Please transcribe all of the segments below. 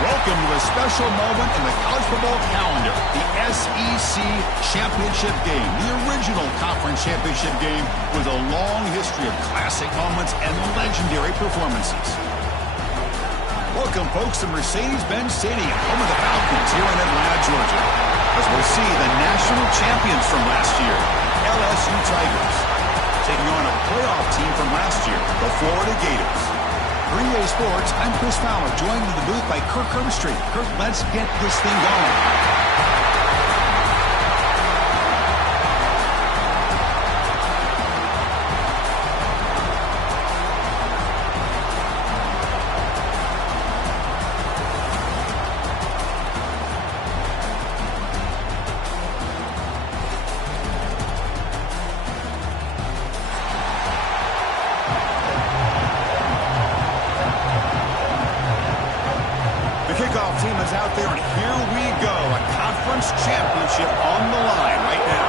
Welcome to a special moment in the college football calendar, the SEC Championship Game, the original conference championship game with a long history of classic moments and legendary performances. Welcome, folks, to Mercedes-Benz Stadium, home of the Falcons here in Atlanta, Georgia, as we'll see the national champions from last year, LSU Tigers, taking on a playoff team from last year, the Florida Gators. For EA Sports, I'm Chris Fowler, joined in the booth by Kirk Herbstreit. Kirk, let's get this thing going. Kickoff team is out there, and here we go. A conference championship on the line right now.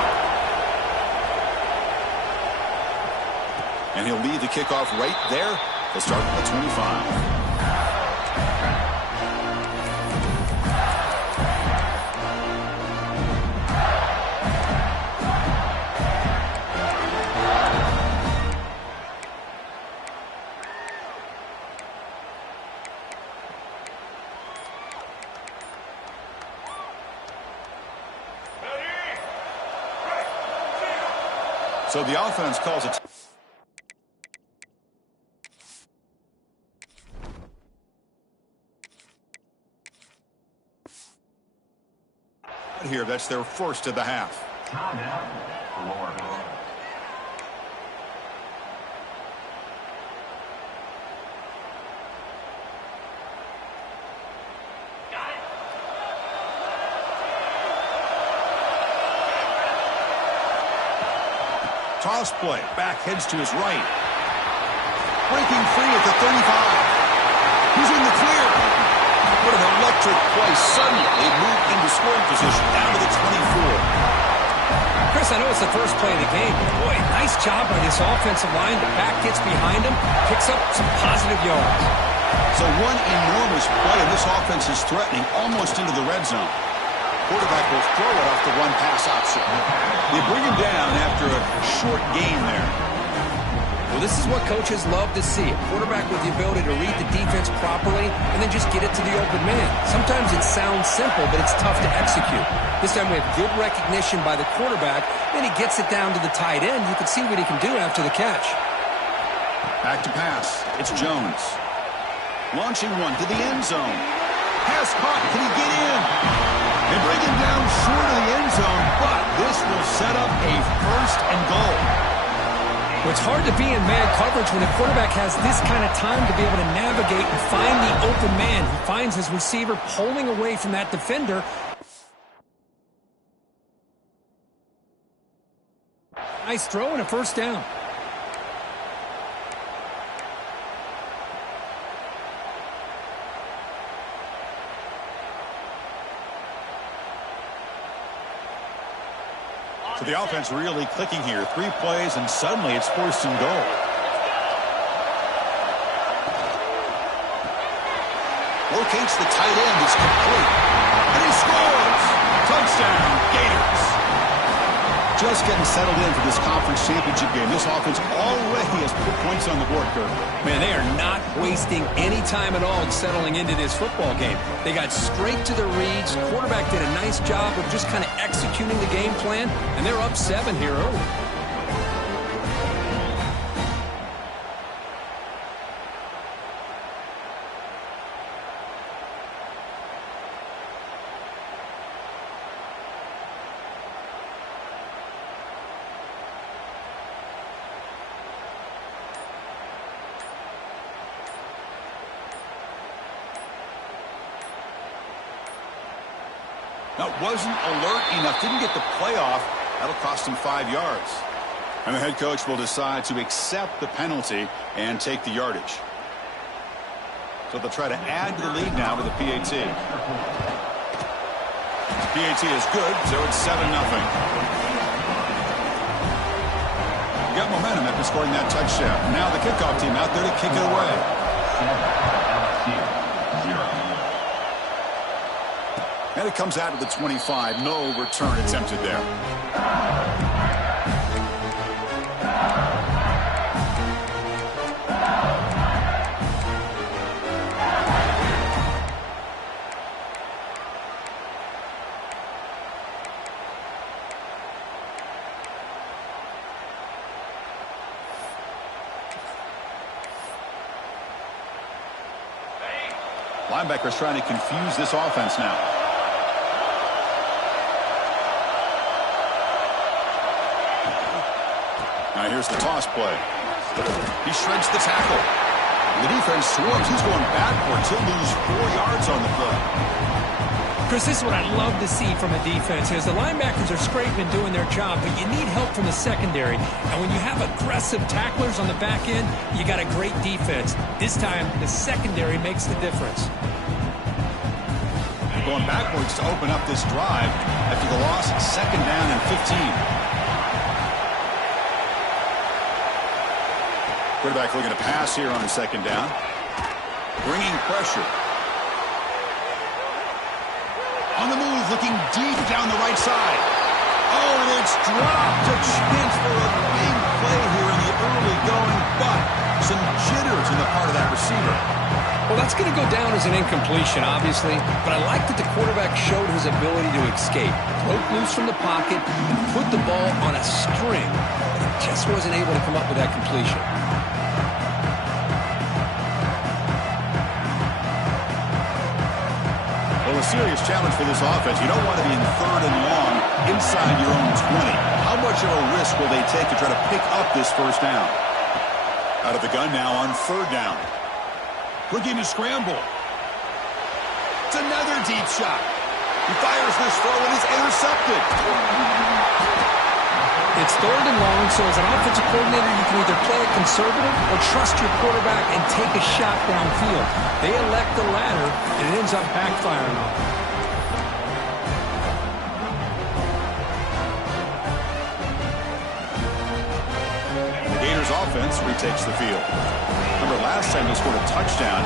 And he'll lead the kickoff right there to start at the 25. So the offense calls it. Here, that's their first of the half. Toss play. Back heads to his right. Breaking free at the 35. He's in the clear. What an electric play. Suddenly, they move into scoring position down to the 24. Chris, I know it's the first play of the game, but boy, nice job by this offensive line. The back gets behind him, picks up some positive yards. So one enormous play, and this offense is threatening almost into the red zone. Quarterback will throw it off the one-pass option. They bring him down after a short gain there. Well, this is what coaches love to see. A quarterback with the ability to read the defense properly and then just get it to the open man. Sometimes it sounds simple, but it's tough to execute. This time we have good recognition by the quarterback. Then he gets it down to the tight end. You can see what he can do after the catch. Back to pass. It's Jones. Launching one to the end zone. Pass caught. Can he get in? They bring him down short of the end zone, but this will set up a first and goal. Well, it's hard to be in man coverage when a quarterback has this kind of time to be able to navigate and find the open man. He finds his receiver pulling away from that defender. Nice throw and a first down. So the offense really clicking here. 3 plays, and suddenly it's 4th and goal. Locates the tight end. It's complete. And he scores! Touchdown, Gators! Just getting settled in for this conference championship game. This offense already has put points on the board, Kirk. Man, they are not wasting any time at all settling into this football game. They got straight to the reads. Quarterback did a nice job of just kind of executing the game plan, and they're up 7 here early. Now, wasn't alert enough, didn't get the play off. That'll cost him 5 yards. And the head coach will decide to accept the penalty and take the yardage. So they'll try to add to the lead now with the PAT. PAT is good, so it's 7-0. You got momentum after scoring that touchdown. Now the kickoff team out there to kick it away. And it comes out of the 25. No return attempted there. Linebackers trying to confuse this offense now. Now here's the toss play. He shreds the tackle. The defense swarms. He's going backwards. He'll lose 4 yards on the play. Chris, this is what I love to see from a defense is the linebackers are scraping doing their job, but you need help from the secondary. And when you have aggressive tacklers on the back end, you got a great defense. This time, the secondary makes the difference. Going backwards to open up this drive after the loss, 2nd down and 15. Quarterback looking to pass here on 2nd down. Bringing pressure. On the move, looking deep down the right side. Oh, and it's dropped. A chance for a big play here in the early going, but some jitters in the part of that receiver. Well, that's going to go down as an incompletion, obviously, but I like that the quarterback showed his ability to escape. Broke loose from the pocket and put the ball on a string. Just wasn't able to come up with that completion. Well, a serious challenge for this offense. You don't want to be in 3rd and long inside your own 20. How much of a risk will they take to try to pick up this 1st down? Out of the gun now on 3rd down. Looking to scramble. It's another deep shot. He fires this throw and it's intercepted. It's 3rd and long, so as an offensive coordinator, you can either play it conservative or trust your quarterback and take a shot downfield. They elect the latter, and it ends up backfiring on them. The Gators offense retakes the field. Remember, last time they scored a touchdown.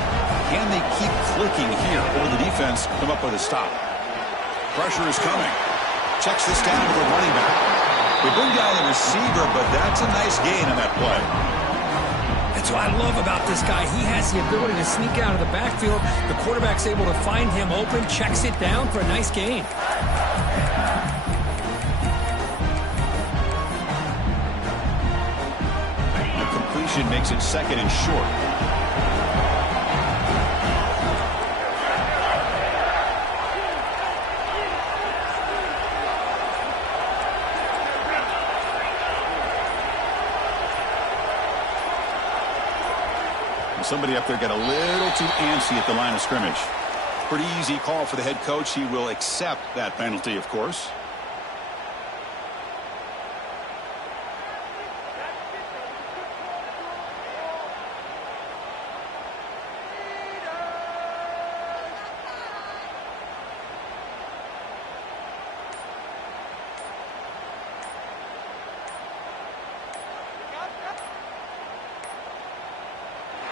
Can they keep clicking here, or will the defense come up with a stop? Pressure is coming. Checks this down to the running back. They bring down the receiver, but that's a nice gain on that play. That's what I love about this guy. He has the ability to sneak out of the backfield. The quarterback's able to find him open, checks it down for a nice gain. The completion makes it 2nd and short. Somebody up there got a little too antsy at the line of scrimmage. Pretty easy call for the head coach. He will accept that penalty, of course.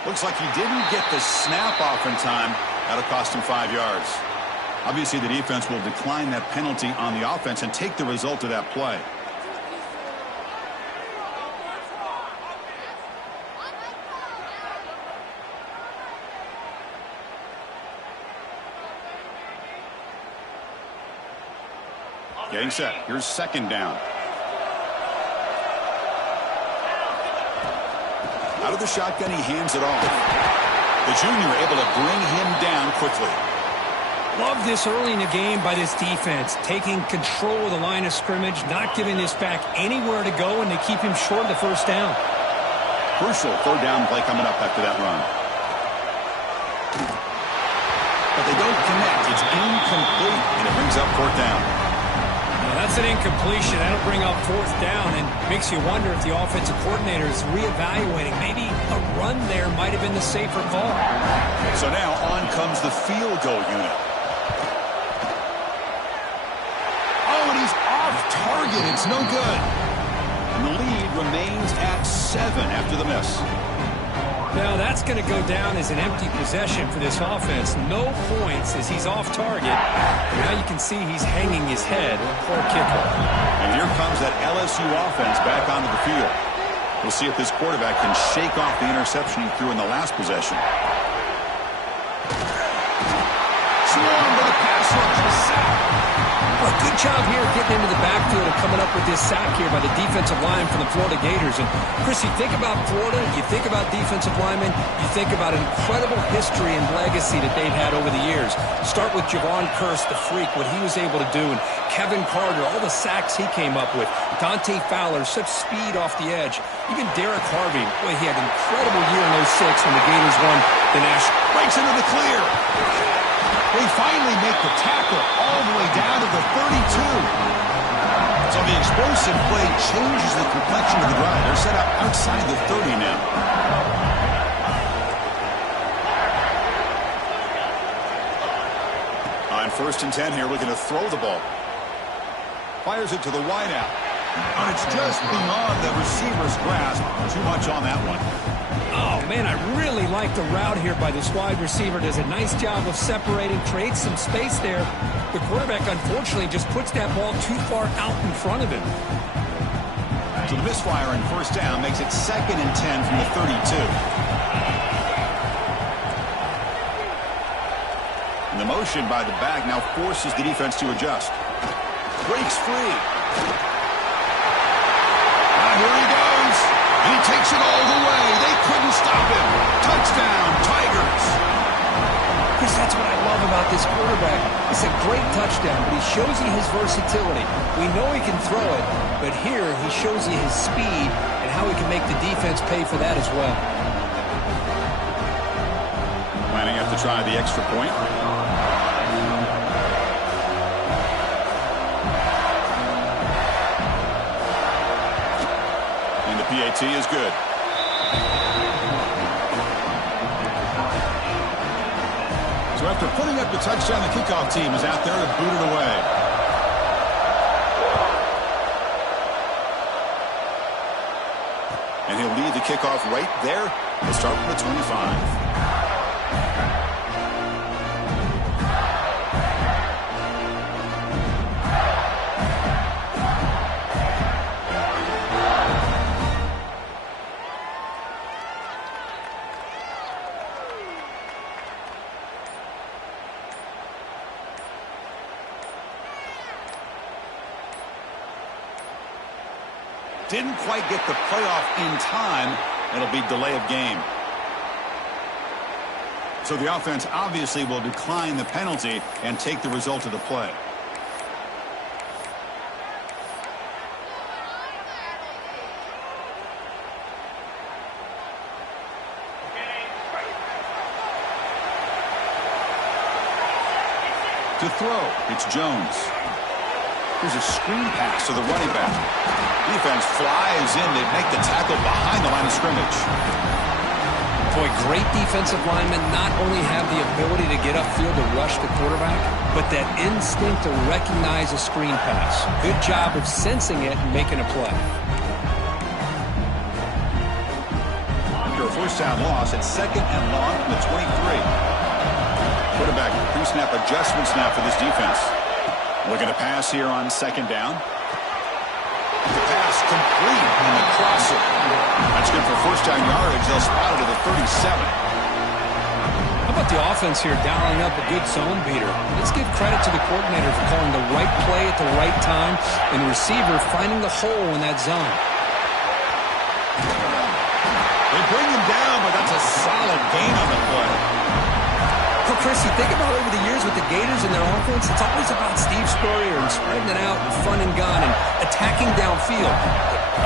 Looks like he didn't get the snap off in time. That'll cost him 5 yards. Obviously, the defense will decline that penalty on the offense and take the result of that play. Getting set. Here's second down. Out of the shotgun, he hands it off. The junior able to bring him down quickly. Love this early in the game by this defense, taking control of the line of scrimmage, not giving this back anywhere to go, and they keep him short of the first down. Crucial third down play coming up after that run. But they don't connect. It's incomplete, and it brings up fourth down. That's an incompletion. That'll bring up fourth down and makes you wonder if the offensive coordinator is reevaluating. Maybe a run there might have been the safer call. So now on comes the field goal unit. Oh, and he's off target. It's no good. And the lead remains at 7 after the miss. Now that's going to go down as an empty possession for this offense. No points as he's off target. And now you can see he's hanging his head. Poor kicker. And here comes that LSU offense back onto the field. We'll see if this quarterback can shake off the interception he threw in the last possession. Swarmed by the pass rush. The sack. Well, good job here getting into the backfield and coming up with this sack here by the defensive line from the Florida Gators. And, Chris, you think about Florida, you think about defensive linemen, you think about an incredible history and legacy that they've had over the years. Start with Javon Kearse, the freak, what he was able to do, and Kevin Carter, all the sacks he came up with. Dante Fowler, such speed off the edge. Even Derek Harvey, boy, he had an incredible year in 06 when the Gators won the national. Breaks into the clear. They finally make the tackle all the way down to the 32. So the explosive play changes the complexion of the drive. They're set up outside the 30 now. On 1st and 10 here, looking to throw the ball. Fires it to the wideout. And it's just beyond the receiver's grasp. Too much on that one. Oh, man, I really like the route here by this wide receiver. Does a nice job of separating, creates some space there. The quarterback, unfortunately, just puts that ball too far out in front of him. So the misfire on 1st down makes it 2nd and 10 from the 32. And the motion by the back now forces the defense to adjust. Breaks free. Here he goes. And he takes it all the way. They couldn't stop him. Touchdown, Tigers. Chris, that's what I love about this quarterback. It's a great touchdown, but he shows you his versatility. We know he can throw it, but here he shows you his speed and how he can make the defense pay for that as well. Lining up to try the extra point. PAT is good. So after putting up the touchdown, the kickoff team is out there to boot it away. And he'll lead the kickoff right there. He'll start from the 25. Didn't quite get the playoff in time. It'll be delay of game. So the offense obviously will decline the penalty and take the result of the play. To throw, it's Jones. Here's a screen pass to the running back. Defense flies in. They make the tackle behind the line of scrimmage. Boy, great defensive linemen not only have the ability to get upfield to rush the quarterback, but that instinct to recognize a screen pass. Good job of sensing it and making a play. After a first down loss at 2nd and long from the 23. Quarterback pre-snap adjustments now for this defense. Looking to pass here on 2nd down. The pass complete and the crosser. That's good for first down yardage. They'll spot it at the 37. How about the offense here dialing up a good zone beater? Let's give credit to the coordinator for calling the right play at the right time and the receiver finding the hole in that zone. They bring him down, but that's a solid gain on the play. Well, Chris, you think about over the years with the Gators and their offense, it's always about Steve Spurrier and spreading it out and front and gun and attacking downfield.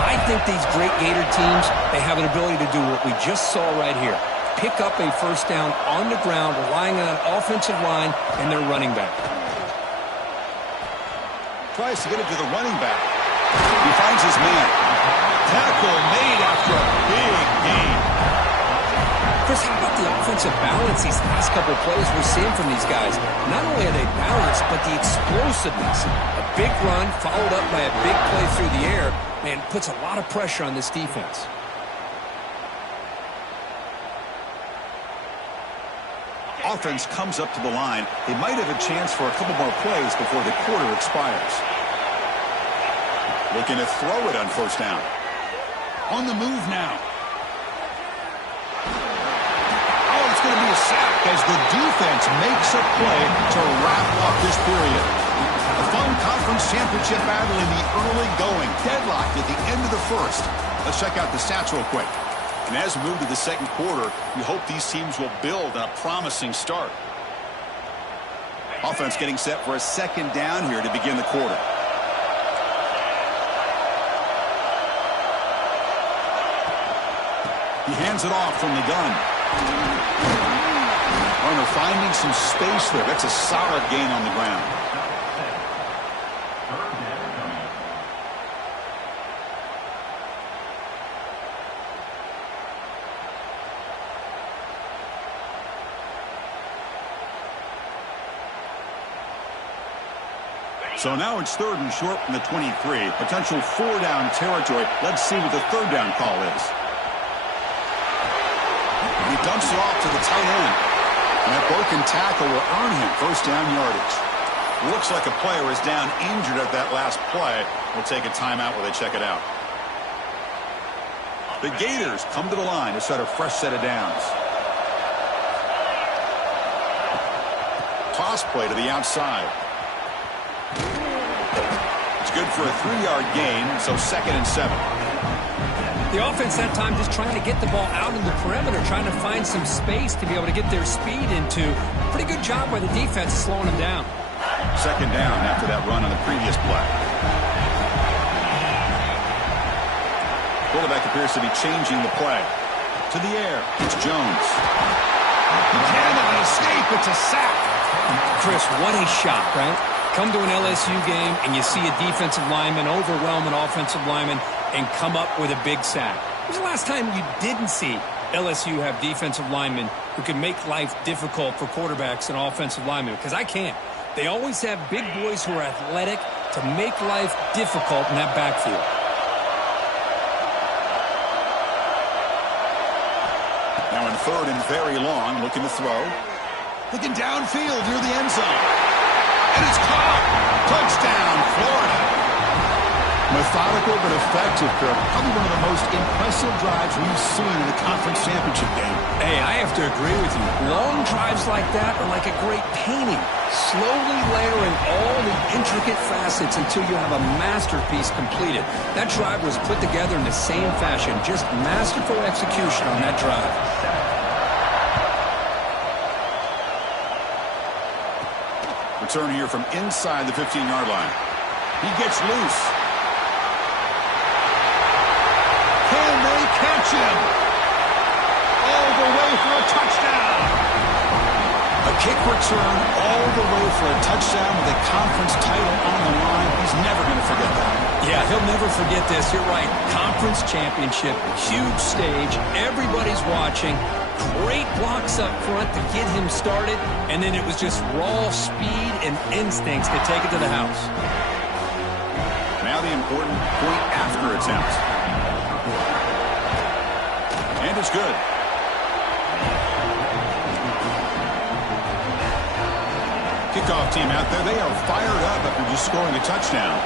I think these great Gator teams, they have an ability to do what we just saw right here. Pick up a first down on the ground, relying on an offensive line and their running back. Tries to get it to the running back. He finds his man. Tackle made after a big gain. Chris, how about the offensive balance these last couple of plays we're seeing from these guys? Not only are they balanced, but the explosiveness. A big run followed up by a big play through the air, man, puts a lot of pressure on this defense. Offense comes up to the line. They might have a chance for a couple more plays before the quarter expires. Looking to throw it on first down. On the move now. Oh, it's going to be a sack as the defense makes a play to wrap up this period. A fun conference championship battle in the early going. Deadlocked at the end of the first. Let's check out the stats real quick. And as we move to the second quarter, we hope these teams will build on a promising start. Offense getting set for a 2nd down here to begin the quarter. He hands it off from the gun. Runner finding some space there. That's a solid gain on the ground. So now it's 3rd and short from the 23. Potential 4-down territory. Let's see what the 3rd down call is. He dumps it off to the tight end. And that broken tackle will earn him first down yardage. Looks like a player is down injured at that last play. We'll take a timeout while they check it out. The Gators come to the line to set a fresh set of downs. Toss play to the outside. It's good for a 3-yard gain, so 2nd and 7. The offense that time just trying to get the ball out in the perimeter, trying to find some space to be able to get their speed into. Pretty good job by the defense slowing them down. 2nd down after that run on the previous play. Quarterback appears to be changing the play. To the air, it's Jones. He cannot escape, it's a sack. Chris, what a shot, right? Come to an LSU game and you see a defensive lineman overwhelm an offensive lineman and come up with a big sack. When was the last time you didn't see LSU have defensive linemen who can make life difficult for quarterbacks and offensive linemen? Because I can't. They always have big boys who are athletic to make life difficult in that backfield. Now in 3rd and very long, looking to throw. Looking downfield near the end zone. And it's caught. Touchdown, Florida. Methodical but effective, Kirk. Probably one of the most impressive drives we've seen in the conference championship game. Hey, I have to agree with you. Long drives like that are like a great painting. Slowly layering all the intricate facets until you have a masterpiece completed. That drive was put together in the same fashion. Just masterful execution on that drive. Return here from inside the 15-yard line. He gets loose. Can they catch him? All the way for a touchdown. A kick return all the way for a touchdown with a conference title on the line. He's never going to forget that. Yeah, he'll never forget this. You're right. Conference championship, huge stage. Everybody's watching. Great blocks up front to get him started, and then it was just raw speed and instincts to take it to the house. Now the important point after attempt. And it's good. Kickoff team out there, they are fired up after just scoring a touchdown.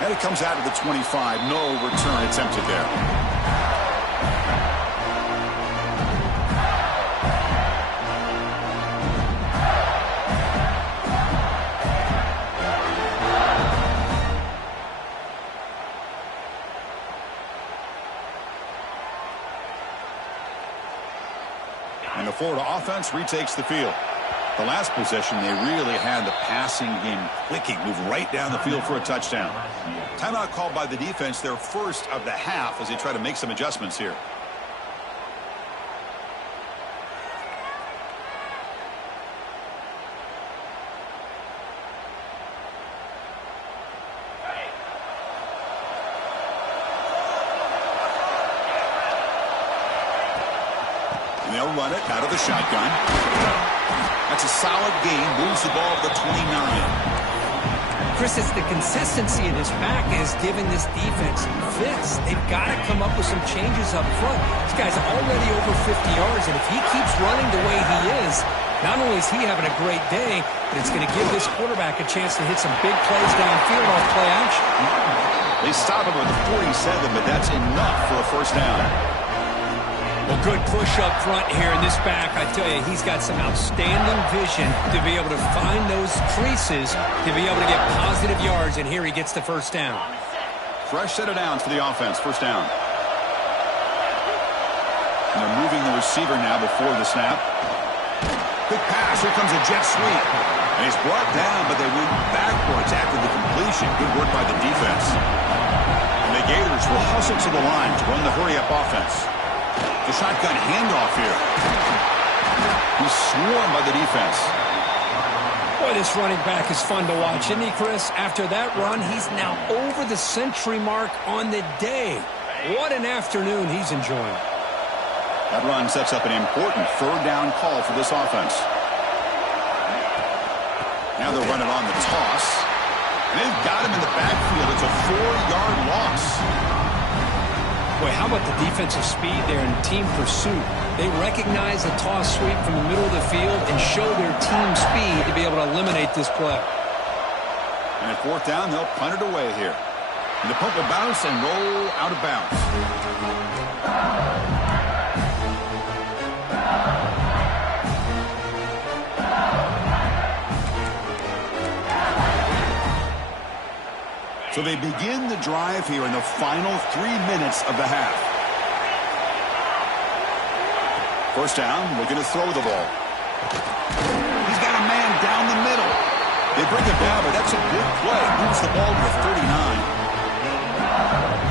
And it comes out of the 25. No return attempted there. And the Florida offense retakes the field. The last possession, they really had the passing game clicking, move right down the field for a touchdown. Timeout called by the defense, their first of the half, as they try to make some adjustments here. And they'll run it out of the shotgun. That's a solid gain. Moves the ball to the 29. Chris, it's the consistency in his back is giving this defense fits. They've got to come up with some changes up front. This guy's already over 50 yards, and if he keeps running the way he is, not only is he having a great day, but it's going to give this quarterback a chance to hit some big plays downfield off play action. They stop him with the 47, but that's enough for a first down. Well, good push up front here in this back. I tell you, he's got some outstanding vision to be able to find those creases, to be able to get positive yards, and here he gets the first down. Fresh set of downs for the offense. First down. And they're moving the receiver now before the snap. Quick pass. Here comes a jet sweep. And he's brought down, but they went backwards after the completion. Good work by the defense. And the Gators will hustle to the line to run the hurry-up offense. The shotgun handoff here. He's swarmed by the defense. Boy, this running back is fun to watch, isn't he, Chris? After that run, he's now over the century mark on the day. What an afternoon he's enjoying. That run sets up an important third down call for this offense. Now they're running on the toss. And they've got him in the backfield. It's a 4-yard loss. Boy, how about the defensive speed there and team pursuit? They recognize the toss sweep from the middle of the field and show their team speed to be able to eliminate this play. And at fourth down, they'll punt it away here. And the punt will bounce and roll out of bounds. So they begin the drive here in the final 3 minutes of the half. First down, looking to throw the ball. He's got a man down the middle. They bring it down, but that's a good play. Moves the ball to the 39.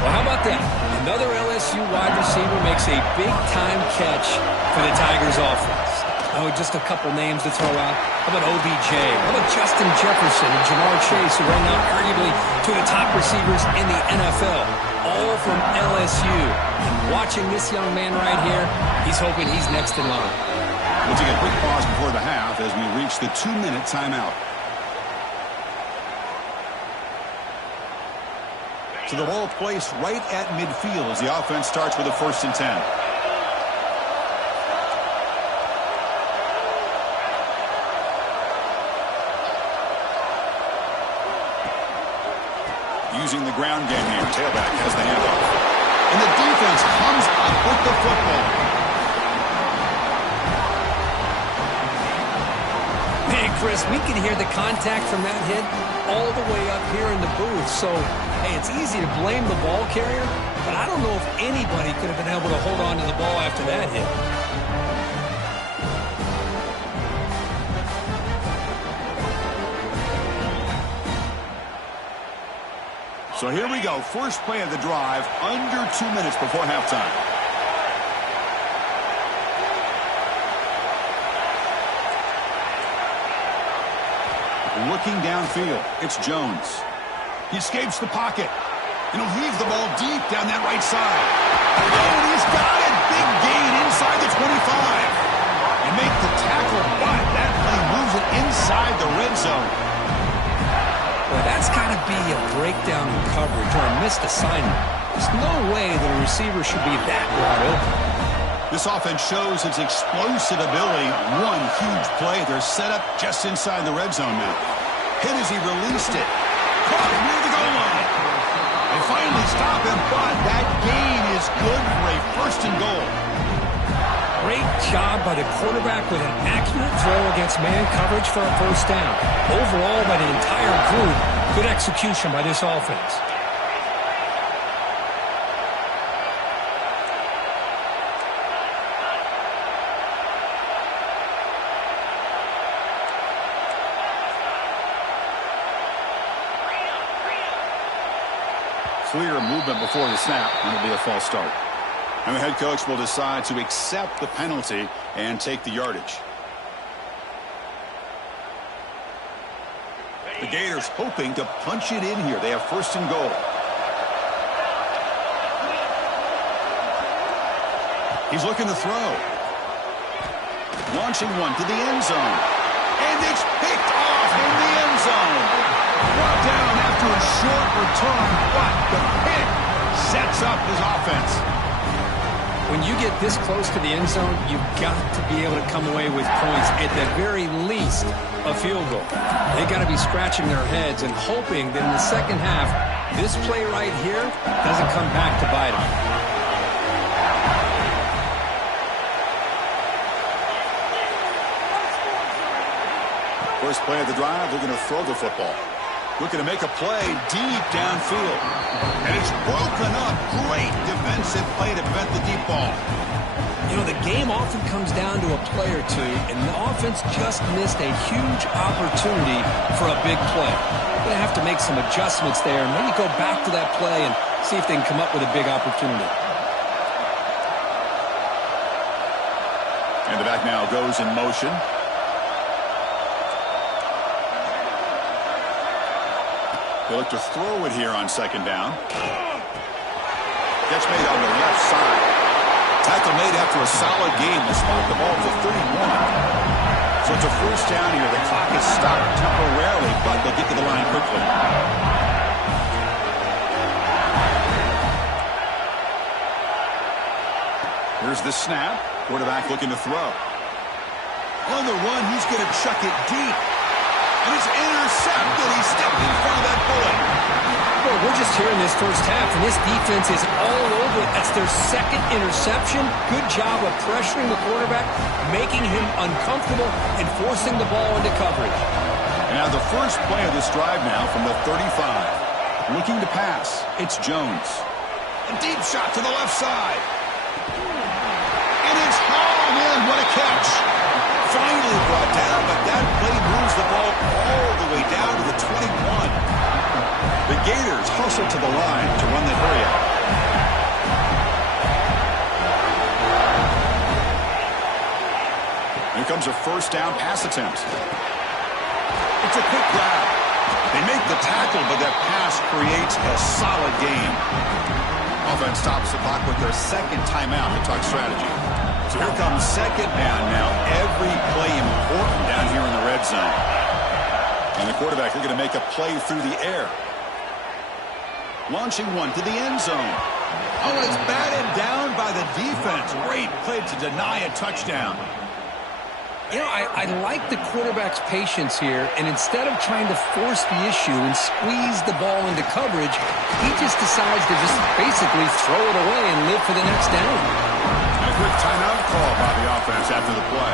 Well, how about that? Another LSU wide receiver makes a big-time catch for the Tigers offense. Oh, just a couple names to throw out. How about OBJ? How about Justin Jefferson and Jamar Chase, who are now arguably two of the top receivers in the NFL, all from LSU. And watching this young man right here, he's hoping he's next in line. We'll take a quick pause before the half as we reach the 2-minute timeout. So the ball placed right at midfield as the offense starts with a 1st and 10. Using the ground game here. Tailback has the handoff. And the defense comes up with the football. Man, Chris, we can hear the contact from that hit all the way up here in the booth. So, hey, it's easy to blame the ball carrier, but I don't know if anybody could have been able to hold on to the ball after that hit. So here we go. First play of the drive, under 2 minutes before halftime. Looking downfield, it's Jones. He escapes the pocket, and he'll heave the ball deep down that right side. And he's got it. Big gain inside the 25. And make the tackle, but that play moves it inside the red zone. Well, that's got to be a breakdown in coverage or a missed assignment. There's no way that a receiver should be that wide open. This offense shows its explosive ability. One huge play. They're set up just inside the red zone now. Hit as he released it. Caught near the goal line. They finally stop him, but that gain is good for a first and goal. Great job by the quarterback with an accurate throw against man coverage for a first down. Overall, by the entire group, good execution by this offense. Clear movement before the snap, and it'll be a false start. And the head coach will decide to accept the penalty and take the yardage. The Gators hoping to punch it in here. They have first and goal. He's looking to throw. Launching one to the end zone. And it's picked off in the end zone. Brought down after a short return, but the pick sets up his offense. When you get this close to the end zone, you've got to be able to come away with points, at the very least, a field goal. They got to be scratching their heads and hoping that in the second half, this play right here doesn't come back to bite them. First play of the drive, they're going to throw the football. Looking to make a play deep downfield. And it's broken up. Great defensive play to prevent the deep ball. You know, the game often comes down to a play or two, and the offense just missed a huge opportunity for a big play. They're going to have to make some adjustments there and maybe go back to that play and see if they can come up with a big opportunity. And the back now goes in motion. They look to throw it here on second down. Catch made on the left side. Tackle made after a solid game. They spot the ball to 31. So it's a first down here. The clock is stopped temporarily, but they'll get to the line quickly. Here's the snap. Quarterback looking to throw. On the run, he's going to chuck it deep. And it's intercepted. He stepped in front of that bullet. Well, we're just here in this first half, and this defense is all over it. That's their second interception. Good job of pressuring the quarterback, making him uncomfortable, and forcing the ball into coverage. And now the first play of this drive now from the 35. Looking to pass. It's Jones. A deep shot to the left side. And it's hauled in. What a catch. Finally brought down, but that play moves the ball all the way down to the 21. The Gators hustle to the line to run the hurry-up. Here comes a first down pass attempt. It's a quick grab. They make the tackle, but that pass creates a solid gain. Offense stops the clock with their second timeout to talk strategy. So here comes second down now. Every play important down here in the red zone. And the quarterback looking to make a play through the air. Launching one to the end zone. Oh, and it's batted down by the defense. Great play to deny a touchdown. You know, I like the quarterback's patience here, and instead of trying to force the issue and squeeze the ball into coverage, he just decides to just basically throw it away and live for the next down. A quick timeout call by the offense after the play.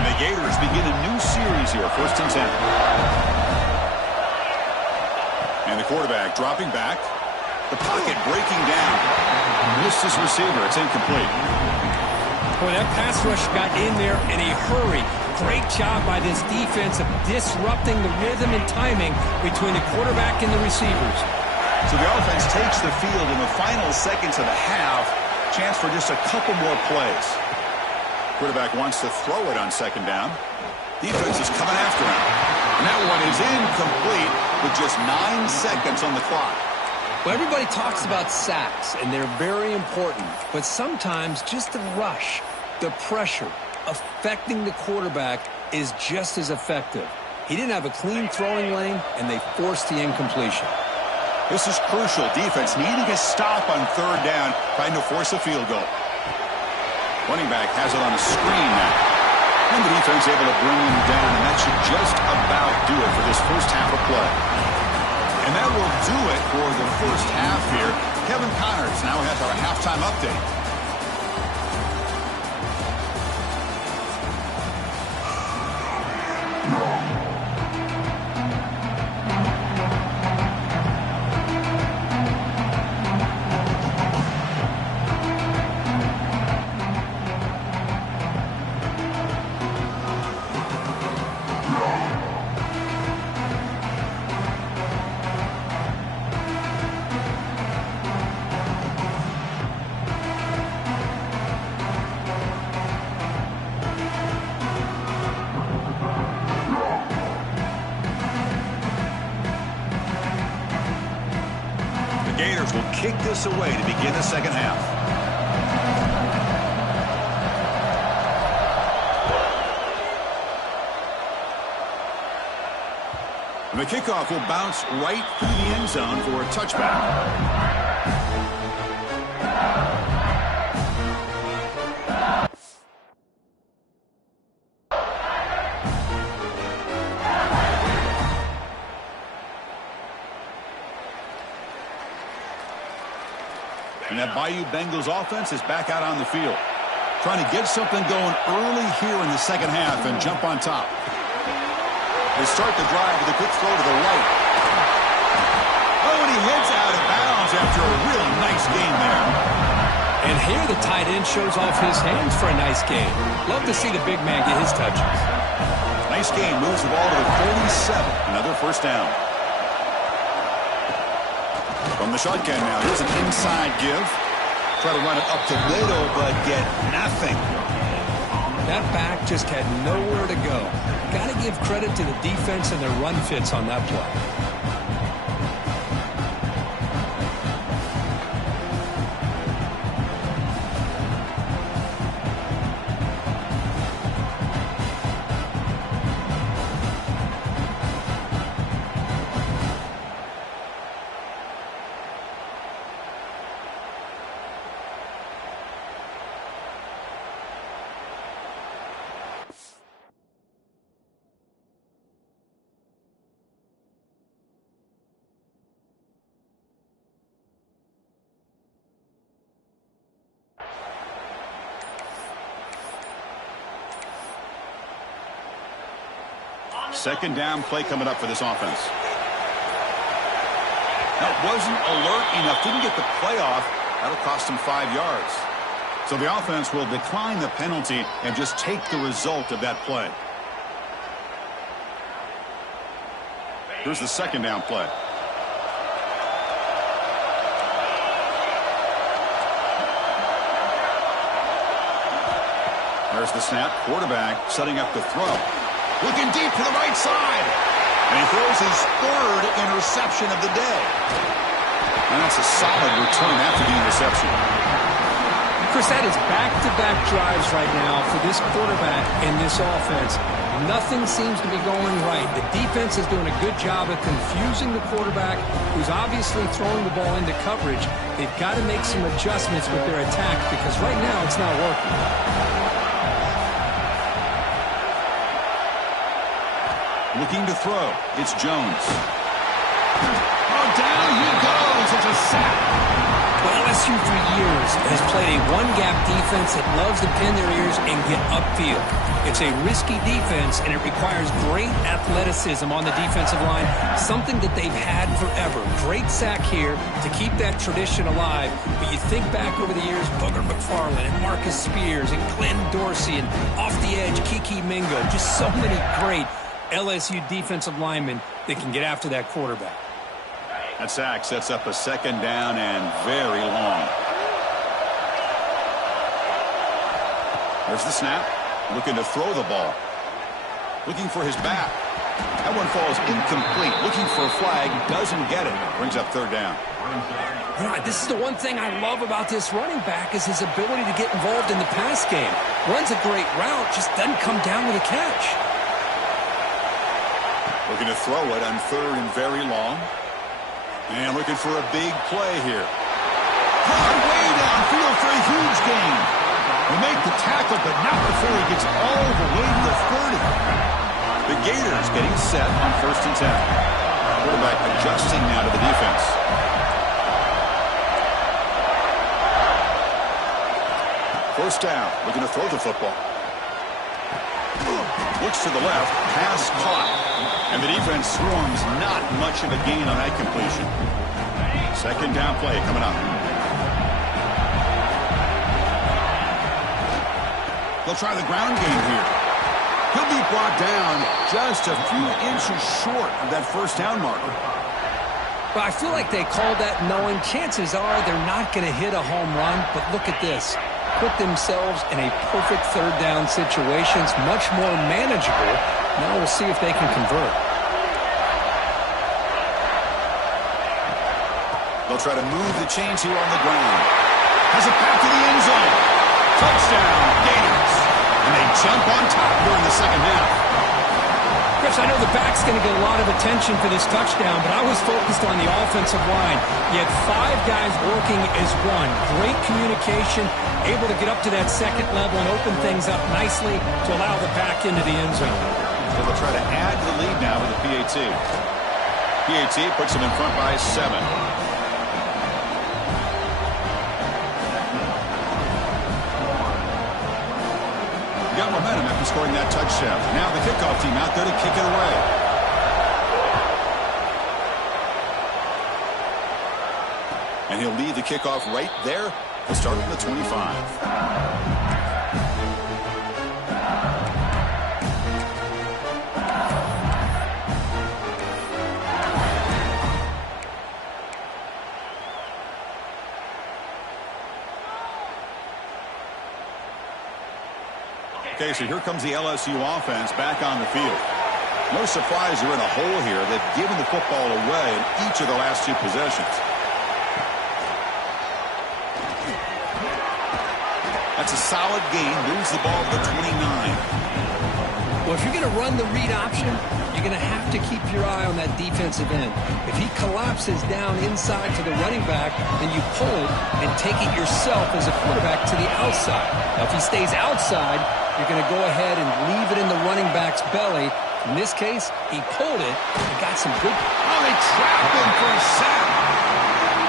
And the Gators begin a new series here, 1st and 10. And the quarterback dropping back. The pocket breaking down. Missed his receiver. It's incomplete. Boy, that pass rush got in there in a hurry. Great job by this defense of disrupting the rhythm and timing between the quarterback and the receivers. So the offense takes the field in the final seconds of the half. Chance for just a couple more plays. Quarterback wants to throw it on second down. Defense is coming after him. And that one is incomplete with just 9 seconds on the clock. Well, everybody talks about sacks, and they're very important. But sometimes just the rush, the pressure, affecting the quarterback is just as effective. He didn't have a clean throwing lane, and they forced the incompletion. This is crucial. Defense needing a stop on third down, trying to force a field goal. Running back has it on a screen now. And the defense able to bring him down, and that should just about do it for this first half of play. And that will do it for the first half here. Kevin Connors now has our halftime update. Gators will kick this away to begin the second half. And the kickoff will bounce right through the end zone for a touchback. And that Bayou Bengals offense is back out on the field, trying to get something going early here in the second half and jump on top. They start the drive with a quick throw to the right. Oh, and he heads out of bounds after a really nice game there. And here the tight end shows off his hands for a nice game. Love to see the big man get his touches. Nice game, moves the ball to the 47. Another first down. From the shotgun now, here's an inside give. Try to run it up to middle, but get nothing. That back just had nowhere to go. Got to give credit to the defense and their run fits on that play. Second down play coming up for this offense. That wasn't alert enough. Didn't get the play off. That'll cost him 5 yards. So the offense will decline the penalty and just take the result of that play. Here's the second down play. There's the snap. Quarterback setting up the throw. Looking deep to the right side. And he throws his third interception of the day. And that's a solid return after the interception. Chris, that is back-to-back drives right now for this quarterback and this offense. Nothing seems to be going right. The defense is doing a good job of confusing the quarterback, who's obviously throwing the ball into coverage. They've got to make some adjustments with their attack because right now it's not working. Looking to throw. It's Jones. Oh, down he goes. It's a sack. Well, LSU for years has played a one-gap defense that loves to pin their ears and get upfield. It's a risky defense, and it requires great athleticism on the defensive line, something that they've had forever. Great sack here to keep that tradition alive. But you think back over the years, Booger McFarland and Marcus Spears and Glenn Dorsey and off the edge, Kiki Mingo, just so many great LSU defensive linemen that can get after that quarterback. That sack sets up a second down and very long. There's the snap. Looking to throw the ball. Looking for his back. That one falls incomplete. Looking for a flag. Doesn't get it. Brings up third down. This is the one thing I love about this running back is his ability to get involved in the pass game. Runs a great route, just doesn't come down with a catch. Looking to throw it on third and very long. And looking for a big play here. Caught way downfield for a huge gain. They make the tackle, but not before he gets all the way to the 30. The Gators getting set on 1st and 10. Quarterback adjusting now to the defense. First down, looking to throw the football. Looks to the left, pass caught. And the defense swarms, not much of a gain on that completion. Second down play coming up. They'll try the ground game here. He'll be brought down just a few inches short of that first down marker. But I feel like they called that knowing chances are they're not going to hit a home run. But look at this. Put themselves in a perfect third down situation. It's much more manageable. Now we'll see if they can convert. They'll try to move the chains here on the ground. Has it back to the end zone. Touchdown, Gators. And they jump on top here in the second half. Chris, I know the back's going to get a lot of attention for this touchdown, but I was focused on the offensive line. You had 5 guys working as one. Great communication, able to get up to that second level and open things up nicely to allow the back into the end zone. So they'll try to add to the lead now with the PAT. PAT puts them in front by 7. Got momentum after scoring that touchdown. Now the kickoff team out there to kick it away. And he'll lead the kickoff right there. He'll start from the 25. Okay, so here comes the LSU offense back on the field. No surprise they're in a hole here. They've given the football away in each of the last 2 possessions. That's a solid gain. Moves the ball to the 29. Well, if you're going to run the read option, you're going to have to keep your eye on that defensive end. If he collapses down inside to the running back, then you pull it and take it yourself as a quarterback to the outside. Now, if he stays outside, you're going to go ahead and leave it in the running back's belly. In this case, he pulled it and got some good... Oh, they trapped him for a sack.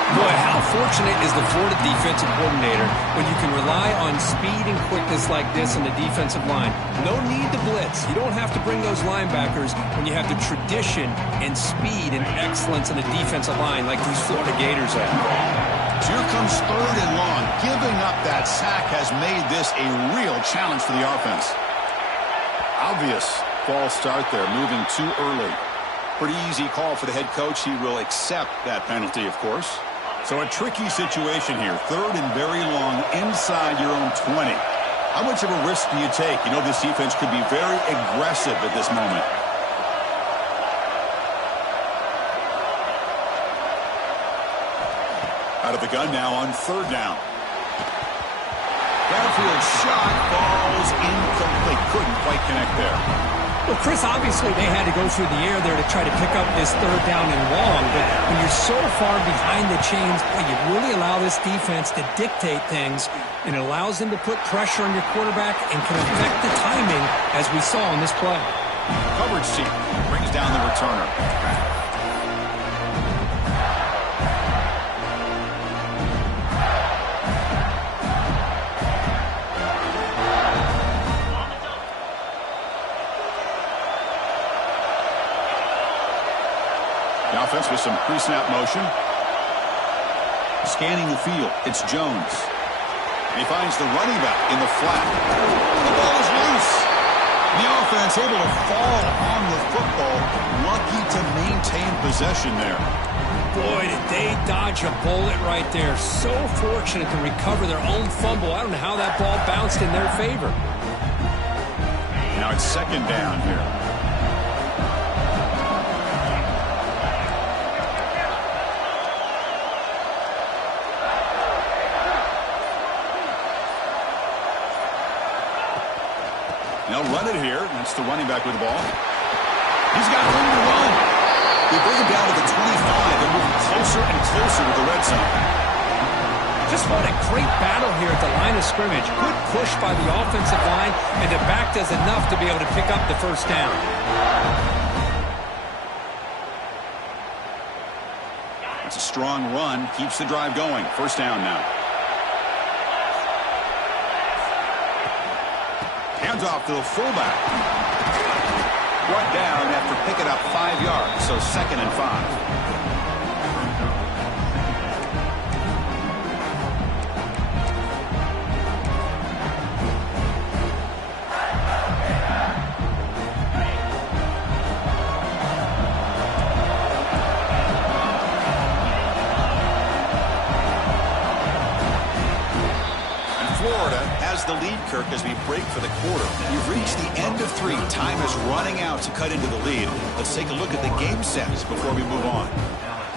Boy, how fortunate is the Florida defensive coordinator when you can rely on speed and quickness like this in the defensive line. No need to blitz. You don't have to bring those linebackers when you have the tradition and speed and excellence in the defensive line like these Florida Gators have. So here comes 3rd and long. Giving up that sack has made this a real challenge for the offense. Obvious false start there, moving too early. Pretty easy call for the head coach. He will accept that penalty, of course. So a tricky situation here. 3rd and very long inside your own 20. How much of a risk do you take? You know this defense could be very aggressive at this moment. Out of the gun now on 3rd down. Downfield shot falls incomplete. Couldn't quite connect there. Well, Chris, obviously they had to go through the air there to try to pick up this 3rd down and long, but when you're so far behind the chains, you really allow this defense to dictate things, and it allows them to put pressure on your quarterback and can affect the timing, as we saw in this play. Coverage team brings down the returner. The offense with some pre-snap motion. Scanning the field. It's Jones. He finds the running back in the flat. The ball is loose. The offense able to fall on the football. Lucky to maintain possession there. Boy, did they dodge a bullet right there. So fortunate to recover their own fumble. I don't know how that ball bounced in their favor. Now it's 2nd down here. They'll run it here. That's the running back with the ball. He's got room to run. They bring him down to the 25 and move closer and closer to the red zone. Just fought a great battle here at the line of scrimmage. Good push by the offensive line, and the back does enough to be able to pick up the first down. It's a strong run. Keeps the drive going. First down now. Hands off to the fullback. Brought down after picking up 5 yards, so 2nd and 5. The lead, Kirk, as we break for the quarter. We've reached the end of 3. Time is running out to cut into the lead. Let's take a look at the game sets before we move on.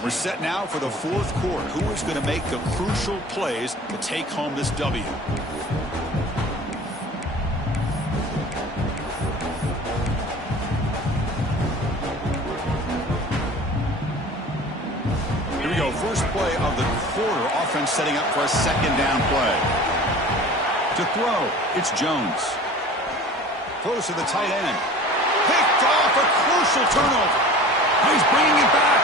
We're set now for the 4th quarter. Who is going to make the crucial plays to take home this W? Here we go. First play of the quarter. Offense setting up for a 2nd down play. To throw, it's Jones. Throws to the tight end. Picked off, a crucial turnover. He's bringing it back.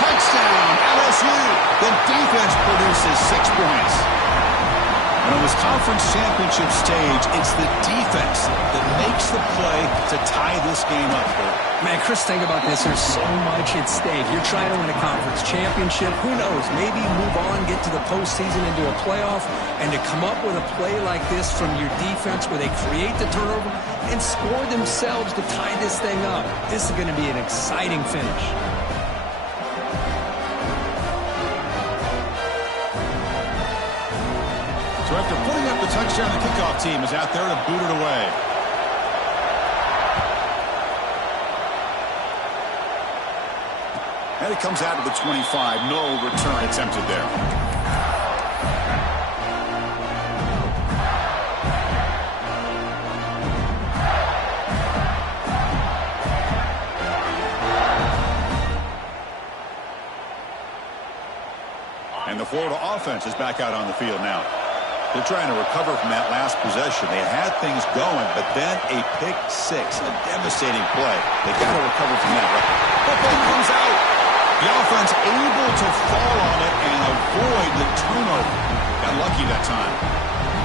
Touchdown, LSU. The defense produces 6 points. And on this conference championship stage, it's the defense that makes the play to tie this game up here. Man, Chris, think about this. There's so much at stake. You're trying to win a conference championship. Who knows? Maybe move on, get to the postseason, into a playoff, and to come up with a play like this from your defense where they create the turnover and score themselves to tie this thing up. This is going to be an exciting finish. So after putting up the touchdown, the kickoff team is out there to boot it away. And it comes out to the 25. No return attempted there. And the Florida offense is back out on the field now. They're trying to recover from that last possession. They had things going, but then a pick 6, a devastating play. They got to recover from that. Football comes out. The offense able to fall on it and avoid the turnover. Got lucky that time.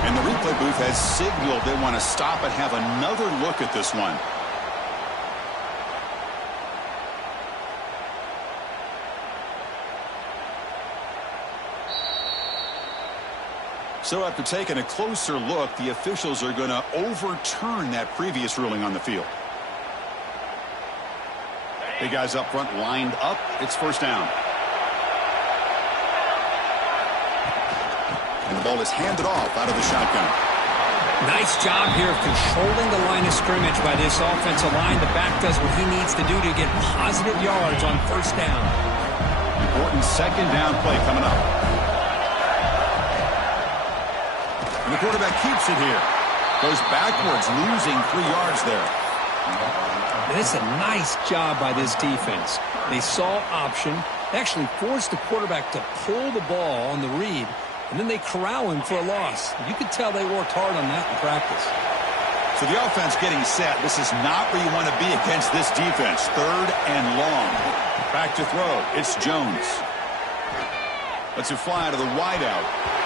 And the replay booth has signaled they want to stop and have another look at this one. So after taking a closer look, the officials are going to overturn that previous ruling on the field. Big guys up front lined up. It's first down. And the ball is handed off out of the shotgun. Nice job here of controlling the line of scrimmage by this offensive line. The back does what he needs to do to get positive yards on first down. Important 2nd down play coming up. And the quarterback keeps it here. Goes backwards, losing 3 yards there. And it's a nice job by this defense. They saw option. They actually forced the quarterback to pull the ball on the read, and then they corral him for a loss. You could tell they worked hard on that in practice. So the offense getting set. This is not where you want to be against this defense. 3rd and long. Back to throw. It's Jones. Lets it fly to the wideout.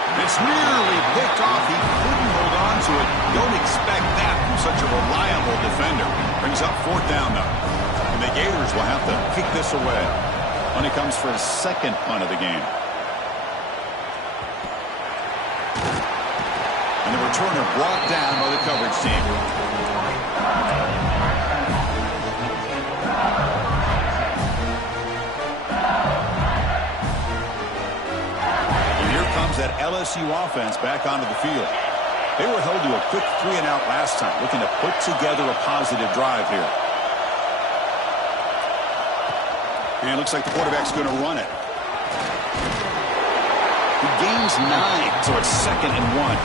It's nearly picked off. He couldn't hold on to it. Don't expect that from such a reliable defender. Brings up 4th down, though. And the Gators will have to kick this away. When it comes for his 2nd punt of the game. And the returner brought down by the coverage team. That LSU offense back onto the field. They were held to a quick 3-and-out last time, looking to put together a positive drive here. And it looks like the quarterback's going to run it. He gains 9, so it's 2nd and 1.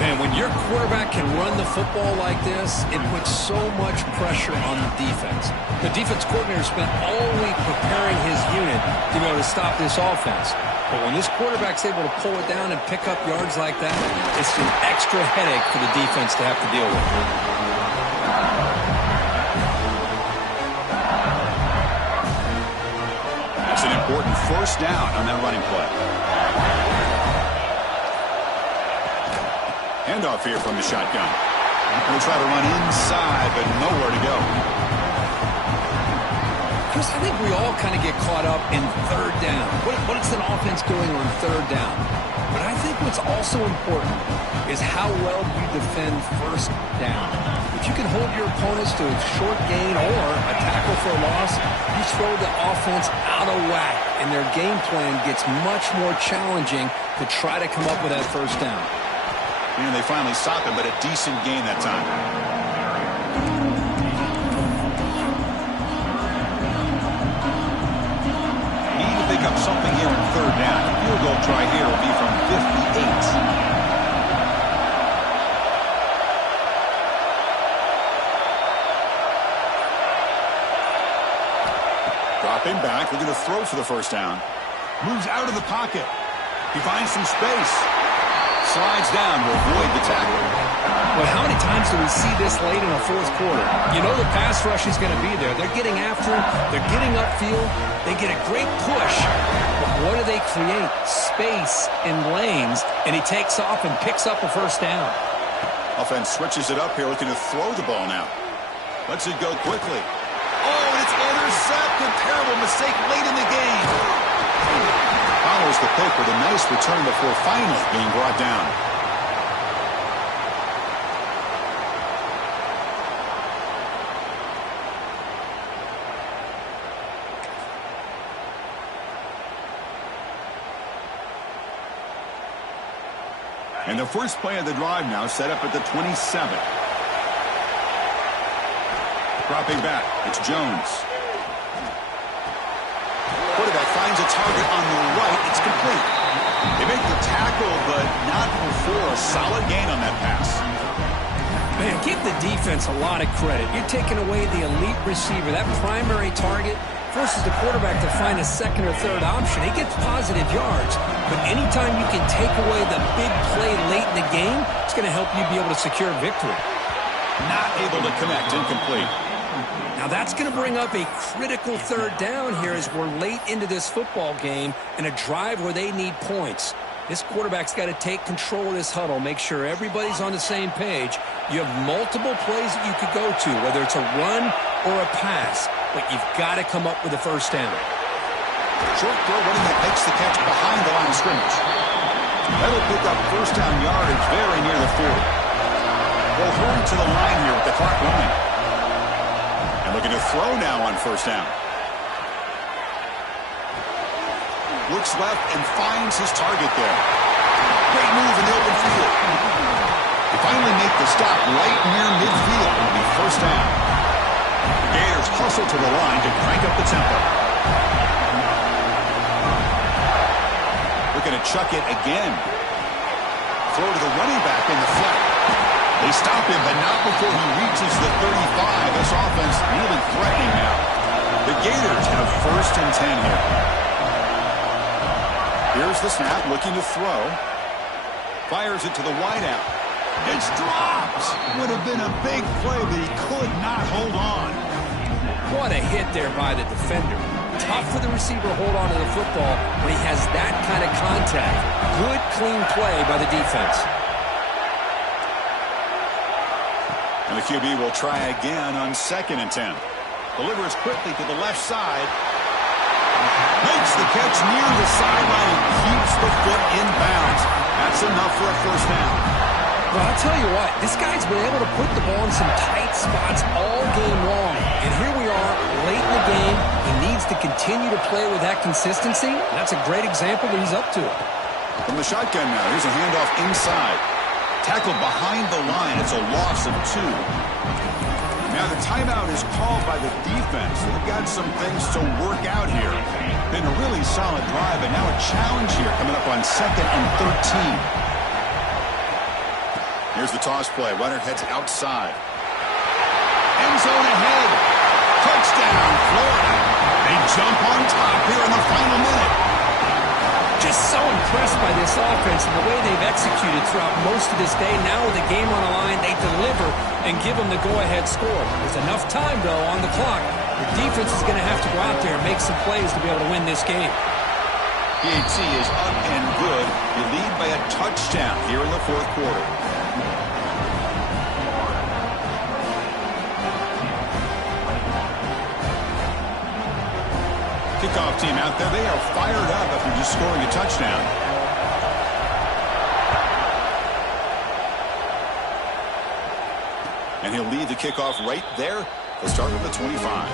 Man, when your quarterback can run the football like this, it puts so much pressure on the defense. The defense coordinator spent all week preparing his unit to be able to stop this offense. But when this quarterback's able to pull it down and pick up yards like that, it's an extra headache for the defense to have to deal with. That's an important 1st down on that running play. Handoff here from the shotgun. We'll try to run inside, but nowhere to go. Chris, I think we all kind of get caught up in 3rd down. What is an offense doing on 3rd down? But I think what's also important is how well you defend 1st down. If you can hold your opponents to a short gain or a tackle for a loss, you throw the offense out of whack, and their game plan gets much more challenging to try to come up with that 1st down. And they finally stop him, but a decent gain that time. Need to pick up something here in 3rd down. The field goal try here will be from 58. Dropping back, looking to throw for the 1st down. Moves out of the pocket. He finds some space. Slides down to avoid the tackle. Well, how many times do we see this late in the 4th quarter? You know the pass rush is going to be there. They're getting after him. They're getting upfield. They get a great push. But what do they create? Space in lanes, and he takes off and picks up a 1st down. Offense switches it up here, looking to throw the ball now. Lets it go quickly. Oh, and it's intercepted. Terrible mistake late in the game. Follows the pick with a nice return before finally being brought down. And the first play of the drive now set up at the 27. Dropping back, it's Jones. Quarterback finds a target on the right. It's complete. They make the tackle, but not before a solid gain on that pass. Man, give the defense a lot of credit. You're taking away the elite receiver. That primary target forces the quarterback to find a 2nd or 3rd option. He gets positive yards, but anytime you can take away the big play late in the game, it's going to help you be able to secure victory. Not able to connect, incomplete. Now that's going to bring up a critical 3rd down here as we're late into this football game in a drive where they need points. This quarterback's got to take control of this huddle, make sure everybody's on the same page. You have multiple plays that you could go to, whether it's a run or a pass, but you've got to come up with a 1st down. Short throw running that makes the catch behind the line of scrimmage. That'll pick up 1st down yardage very near the 40. They'll hurry to the line here with the clock running. Looking to throw now on 1st down. Looks left and finds his target there. Great move in the open field. They finally make the stop right near midfield. It'll be 1st down. The Gators hustle to the line to crank up the tempo. Looking to chuck it again. Throw to the running back in the flat. They stop him, but not before he reaches the 35. This offense really threatening now. The Gators have 1st and 10 here. Here's the snap, looking to throw. Fires it to the wideout. It's dropped. Would have been a big play, but he could not hold on. What a hit there by the defender. Tough for the receiver to hold on to the football when he has that kind of contact. Good, clean play by the defense. And the QB will try again on 2nd and 10. Delivers quickly to the left side. Makes the catch near the sideline and keeps the foot in bounds. That's enough for a 1st down. Well, I'll tell you what, this guy's been able to put the ball in some tight spots all game long. And here we are, late in the game. He needs to continue to play with that consistency. That's a great example that he's up to it. From the shotgun now, here's a handoff inside. Tackled behind the line. It's a loss of 2. Now the timeout is called by the defense. They've got some things to work out here. Been a really solid drive, but now a challenge here coming up on 2nd and 13. Here's the toss play. Runner heads outside. End zone ahead. Touchdown, Florida. They jump on top here in the final minute. Just so impressed by this offense and the way they've executed throughout most of this day. Now with the game on the line, they deliver and give them the go-ahead score. There's enough time, though, on the clock. The defense is going to have to go out there and make some plays to be able to win this game. PAT is up and good. You lead by a touchdown here in the 4th quarter. Kickoff team out there. They are fired up after just scoring a touchdown. And he'll lead the kickoff right there. He'll start with the 25.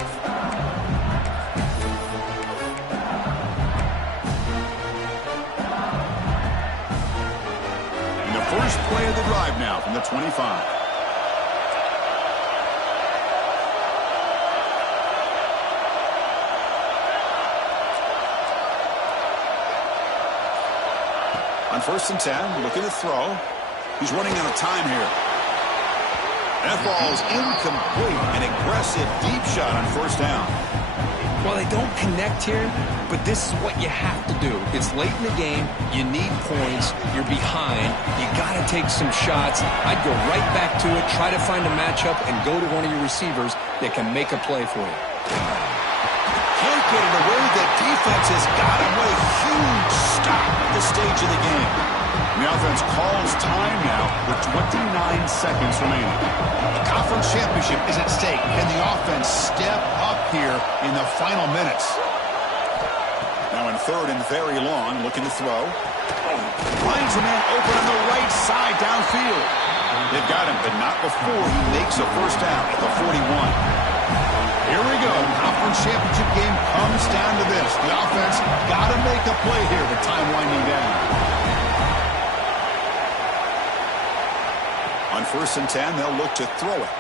And the first play of the drive now from the 25. On 1st and 10, looking to throw. He's running out of time here. That ball's incomplete. An aggressive deep shot on 1st down. Well, they don't connect here, but this is what you have to do. It's late in the game. You need points. You're behind. You got to take some shots. I'd go right back to it, try to find a matchup, and go to one of your receivers that can make a play for you. Can't get it away. The defense has got him with a huge stop at this stage of the game. And the offense calls time now with 29 seconds remaining. The conference championship is at stake. Can the offense step up here in the final minutes? Now in 3rd and very long, looking to throw. Finds a man open on the right side downfield. They've got him, but not before he makes a 1st down at the 41. Here we go. Conference championship game comes down to this. The offense got to make a play here with time winding down. On 1st and 10, they'll look to throw it.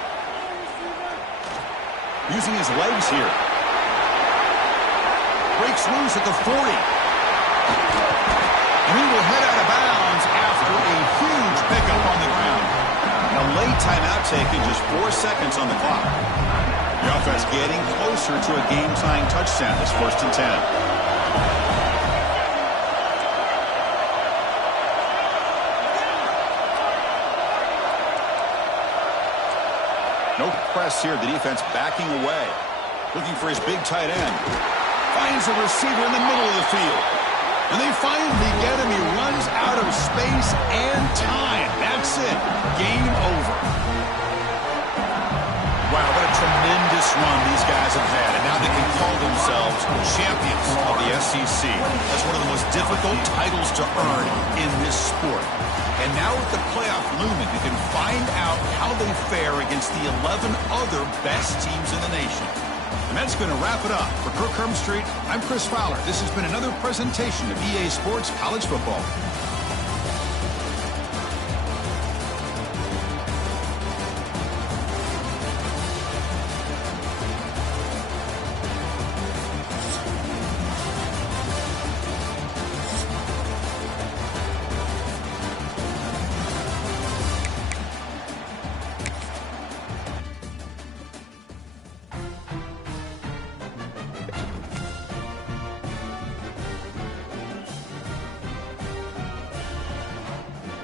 Using his legs here. Breaks loose at the 40. And he will head out of bounds after a huge pickup on the ground. A late timeout taken, just 4 seconds on the clock. The offense getting closer to a game-tying touchdown. This 1st and 10. No press here. The defense backing away. Looking for his big tight end. Finds a receiver in the middle of the field. And they finally get him. He runs out of space and time. That's it. Game over. Wow, what a tremendous run these guys have had. And now they can call themselves champions of the SEC. That's one of the most difficult titles to earn in this sport. And now with the playoff looming, you can find out how they fare against the 11 other best teams in the nation. And that's going to wrap it up. For Kirk Hermstreet, I'm Chris Fowler. This has been another presentation of EA Sports College Football.